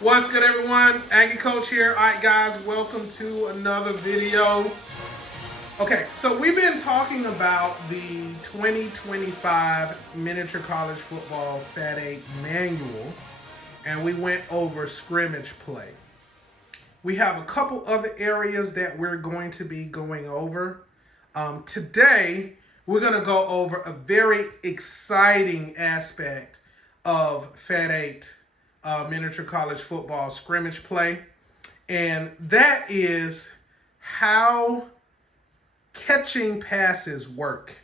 What's good, everyone? Aggie Coach here. All right, guys, welcome to another video. Okay, so we've been talking about the 2025 Miniature College Football FAT8 Manual, and we went over scrimmage play. We have a couple other areas that we're going to be going over. Today, we're going to go over a very exciting aspect of FAT8 Miniature College Football scrimmage play, and that is how catching passes work,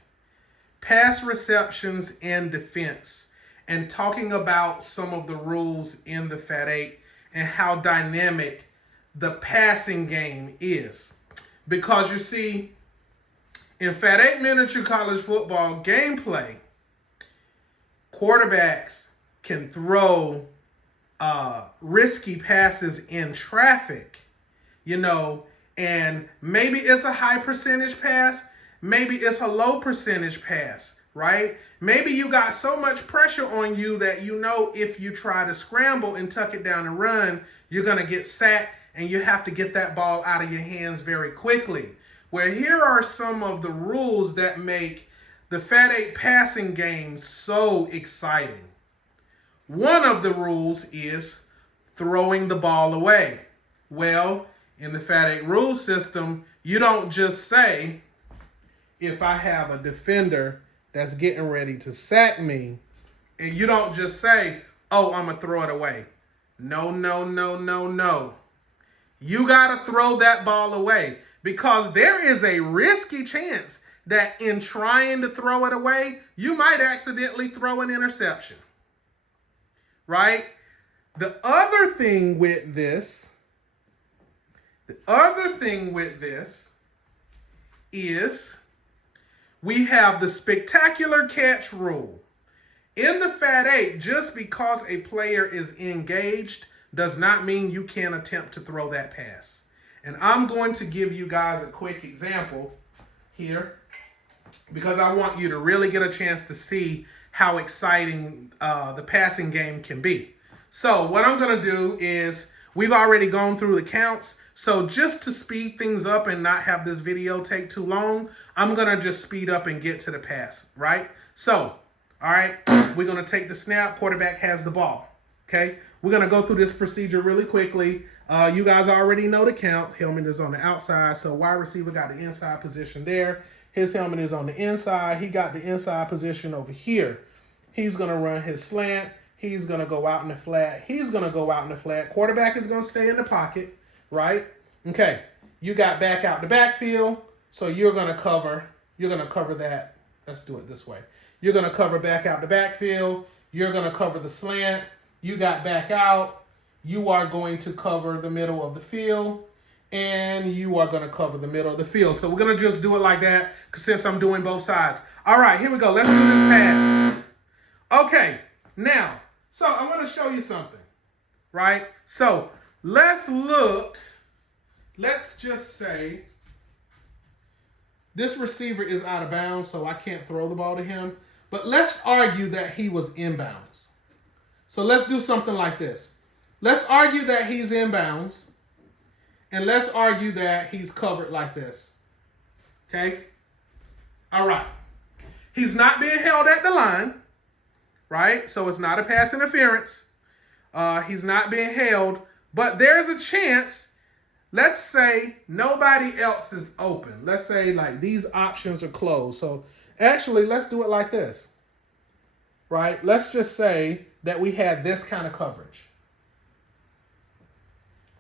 pass receptions and defense, and talking about some of the rules in the FAT8 and how dynamic the passing game is. Because you see, in FAT8 Miniature College Football gameplay, quarterbacks can throw risky passes in traffic, and maybe it's a high percentage pass, maybe it's a low percentage pass, right? Maybe you got so much pressure on you that if you try to scramble and tuck it down and run, you're going to get sacked and you have to get that ball out of your hands very quickly. Where here are some of the rules that make the FAT8 passing game so exciting. One of the rules is throwing the ball away. Well, in the FAT8 rule system, you don't just say, if I have a defender that's getting ready to sack me, and you don't just say, oh, I'm going to throw it away. No, no, no, no, no. You got to throw that ball away, because there is a risky chance that in trying to throw it away, you might accidentally throw an interception. Right? The other thing with this is we have the spectacular catch rule. In the FAT8, just because a player is engaged does not mean you can't attempt to throw that pass. And I'm going to give you guys a quick example here, because I want you to really get a chance to see how exciting the passing game can be. So what I'm going to do is, we've already gone through the counts. So just to speed things up and not have this video take too long, I'm going to just speed up and get to the pass, right? So, all right, we're going to take the snap. Quarterback has the ball, okay? We're going to go through this procedure really quickly. You guys already know the count. Helmet is on the outside, so wide receiver got the inside position there. His helmet is on the inside. He got the inside position over here. He's going to run his slant. He's going to go out in the flat. He's going to go out in the flat. Quarterback is going to stay in the pocket, right? Okay. You got back out the backfield, so you're going to cover that. Let's do it this way. You're going to cover back out the backfield. You're going to cover the slant. You got back out. You are going to cover the middle of the field. And you are going to cover the middle of the field. So we're going to just do it like that, since I'm doing both sides. All right, here we go. Let's do this pass. Okay, now, so I'm going to show you something, right? So let's just say this receiver is out of bounds, so I can't throw the ball to him. But let's argue that he was inbounds. So let's do something like this. Let's argue that he's inbounds. And let's argue that he's covered like this. Okay? All right. He's not being held at the line, right? So it's not a pass interference. He's not being held. But there's a chance, let's say nobody else is open. Let's say like these options are closed. So actually, let's do it like this, right? Let's just say that we had this kind of coverage.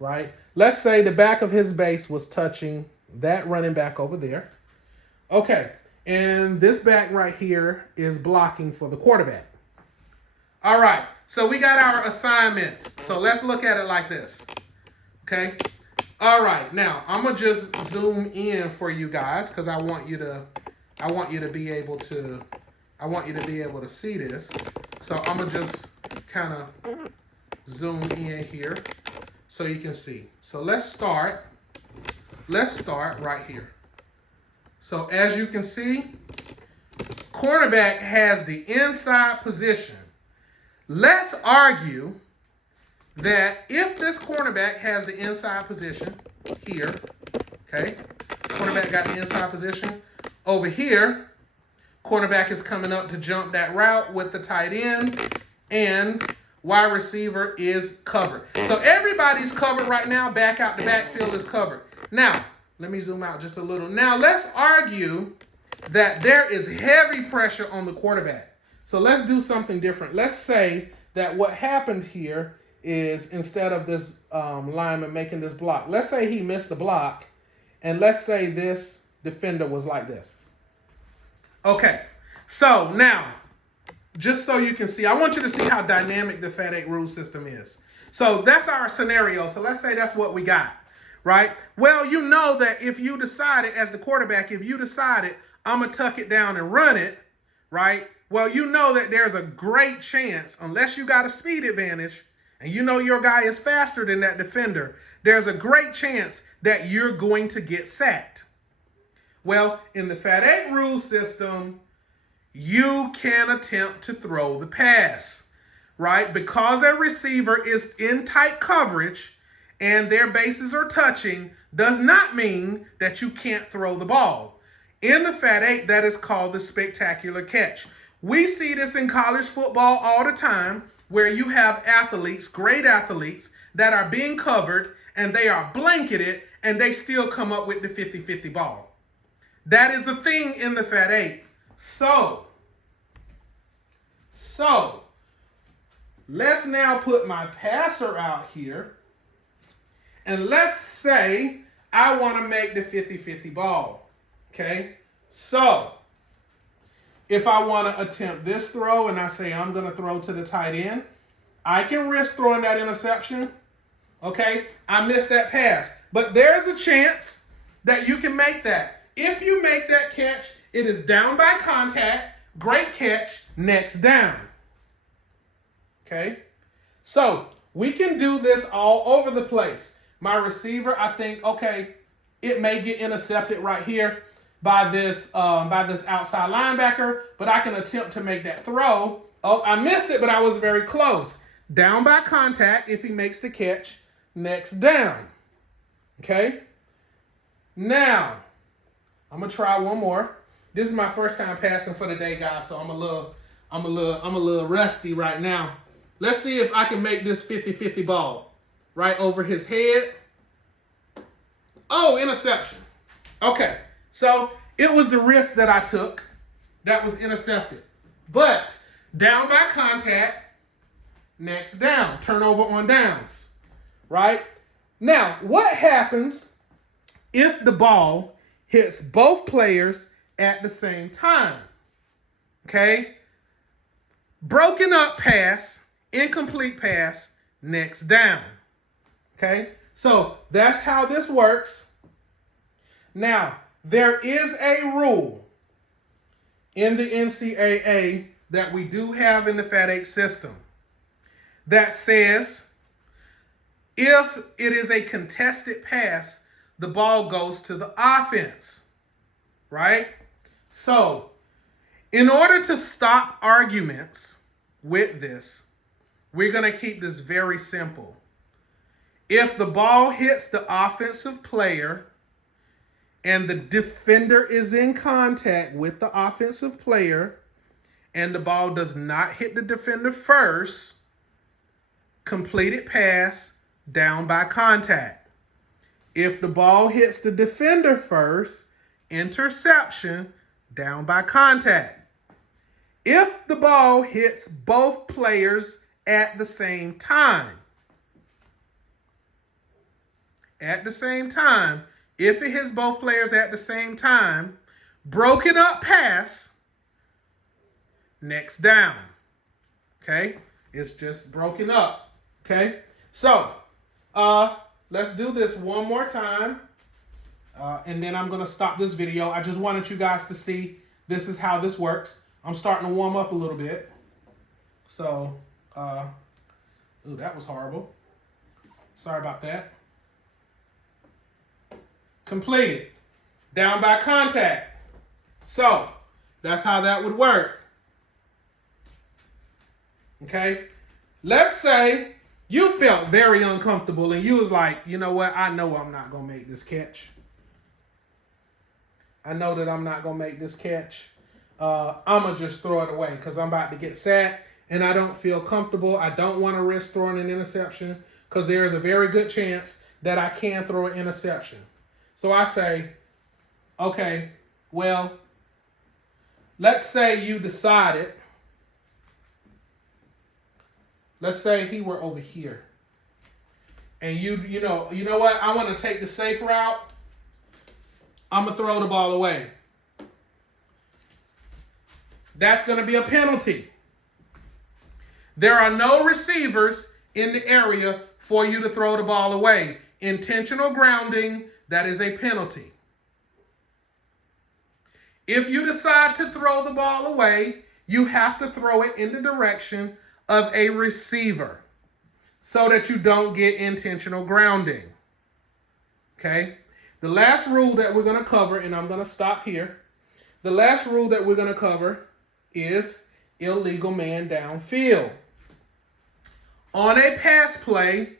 Right? Let's say the back of his base was touching that running back over there. Okay. And this back right here is blocking for the quarterback. All right. So we got our assignments. So let's look at it like this. Okay. All right. Now I'm going to just zoom in for you guys, because I want you to be able to see this. So I'm going to just kind of zoom in here, so you can see. So let's start right here. So as you can see, cornerback has the inside position. Let's argue that if this cornerback has the inside position here, okay, cornerback got the inside position. Over here, cornerback is coming up to jump that route with the tight end, and wide receiver is covered. So everybody's covered right now. Back out the backfield is covered. Now, let me zoom out just a little. Now, let's argue that there is heavy pressure on the quarterback. So let's do something different. Let's say that what happened here is instead of this lineman making this block, let's say he missed the block, and let's say this defender was like this. Okay, so now, just so you can see, I want you to see how dynamic the FAT8 rule system is. So that's our scenario. So let's say that's what we got, right? Well, you know that if you decided as the quarterback, if you decided I'm going to tuck it down and run it, right? Well, you know that there's a great chance, unless you got a speed advantage, and you know your guy is faster than that defender, there's a great chance that you're going to get sacked. Well, in the FAT8 rule system, you can attempt to throw the pass, right? Because a receiver is in tight coverage and their bases are touching does not mean that you can't throw the ball. In the FAT8, that is called the spectacular catch. We see this in college football all the time, where you have athletes, great athletes, that are being covered and they are blanketed and they still come up with the 50-50 ball. That is a thing in the FAT8. So, let's now put my passer out here, and let's say I want to make the 50-50 ball, okay? So, if I want to attempt this throw and I say I'm going to throw to the tight end, I can risk throwing that interception, okay? I missed that pass, but there's a chance that you can make that. If you make that catch, it is down by contact, great catch, next down. Okay? So, we can do this all over the place. My receiver, I think, okay, it may get intercepted right here by this outside linebacker, but I can attempt to make that throw. Oh, I missed it, but I was very close. Down by contact if he makes the catch, next down. Okay? Now, I'm gonna try one more. This is my first time passing for the day, guys, so I'm a little rusty right now. Let's see if I can make this 50-50 ball right over his head. Oh, interception. Okay, so it was the risk that I took that was intercepted. But down by contact, next down, turnover on downs, right? Now, what happens if the ball hits both players at the same time? Okay? Broken up pass, incomplete pass, next down. Okay? So that's how this works. Now, there is a rule in the NCAA that we do have in the FAT8 system that says if it is a contested pass, the ball goes to the offense, right? So, in order to stop arguments with this, we're going to keep this very simple. If the ball hits the offensive player and the defender is in contact with the offensive player and the ball does not hit the defender first, completed pass, down by contact. If the ball hits the defender first, interception, down by contact. If the ball hits both players at the same time, if it hits both players at the same time, broken up pass, next down. Okay? It's just broken up. Okay? So, let's do this one more time. And then I'm going to stop this video. I just wanted you guys to see this is how this works. I'm starting to warm up a little bit. So, ooh, that was horrible. Sorry about that. Completed. Down by contact. So, that's how that would work. Okay? Let's say You felt very uncomfortable and you was like, you know what? I know I'm not going to make this catch. I know that I'm not going to make this catch. I'm going to just throw it away because I'm about to get sacked and I don't feel comfortable. I don't want to risk throwing an interception because there is a very good chance that I can throw an interception. So I say, okay, well, let's say you decided, let's say he were over here. And you know what? I want to take the safe route. I'm going to throw the ball away. That's going to be a penalty. There are no receivers in the area for you to throw the ball away. Intentional grounding, that is a penalty. If you decide to throw the ball away, you have to throw it in the direction of a receiver so that you don't get intentional grounding. Okay? The last rule that we're going to cover, and I'm going to stop here. The last rule that we're going to cover is illegal man downfield. On a pass play,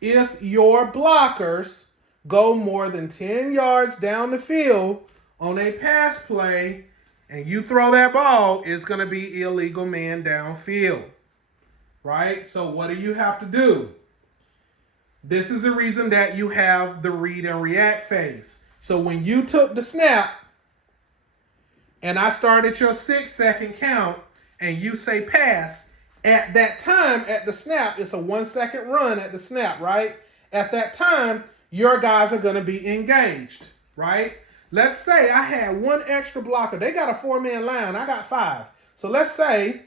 if your blockers go more than 10 yards down the field on a pass play and you throw that ball, it's going to be illegal man downfield. Right? So what do you have to do? This is the reason that you have the read and react phase. So when you took the snap and I started your 6-second count and you say pass, at that time, at the snap, it's a 1-second run at the snap, right? At that time, your guys are going to be engaged, right? Let's say I had one extra blocker. They got a 4-man line. I got 5. So let's say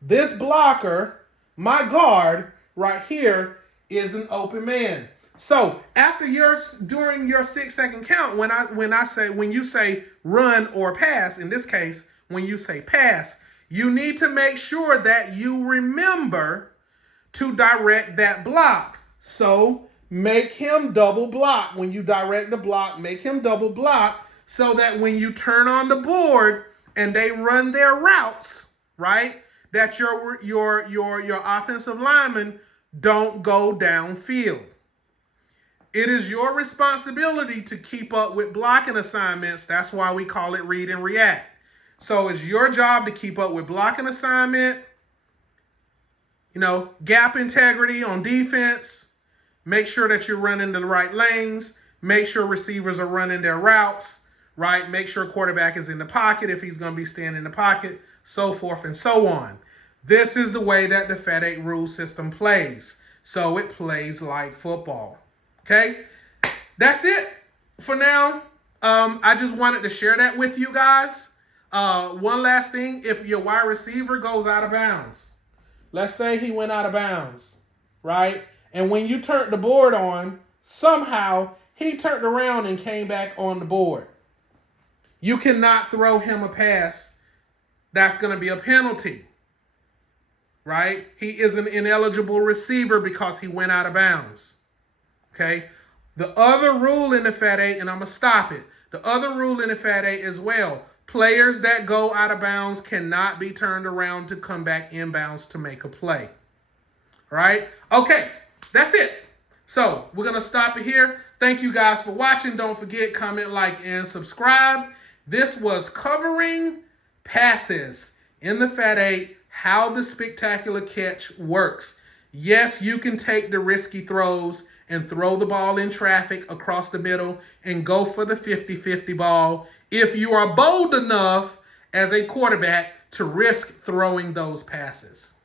this blocker, my guard right here, is an open man. So during your 6-second count, when you say run or pass, in this case, when you say pass, you need to make sure that you remember to direct that block. So make him double block. When you direct the block, make him double block so that when you turn on the board and they run their routes, right, that your offensive linemen don't go downfield. It is your responsibility to keep up with blocking assignments. That's why we call it read and react. So it's your job to keep up with blocking assignment, gap integrity on defense, make sure that you're running the right lanes, make sure receivers are running their routes, right? Make sure quarterback is in the pocket if he's going to be staying in the pocket, so forth and so on. This is the way that the FAT8 rule system plays. So it plays like football. Okay? That's it for now. I just wanted to share that with you guys. One last thing. If your wide receiver goes out of bounds, let's say he went out of bounds, right? And when you turned the board on, somehow he turned around and came back on the board. You cannot throw him a pass. That's going to be a penalty. Right? He is an ineligible receiver because he went out of bounds. Okay? The other rule in the FAT8, and I'm going to stop it. The other rule in the FAT8 as well. Players that go out of bounds cannot be turned around to come back inbounds to make a play. All right? Okay. That's it. So we're going to stop it here. Thank you guys for watching. Don't forget, comment, like, and subscribe. This was covering passes in the FAT8. How the spectacular catch works. Yes, you can take the risky throws and throw the ball in traffic across the middle and go for the 50-50 ball if you are bold enough as a quarterback to risk throwing those passes.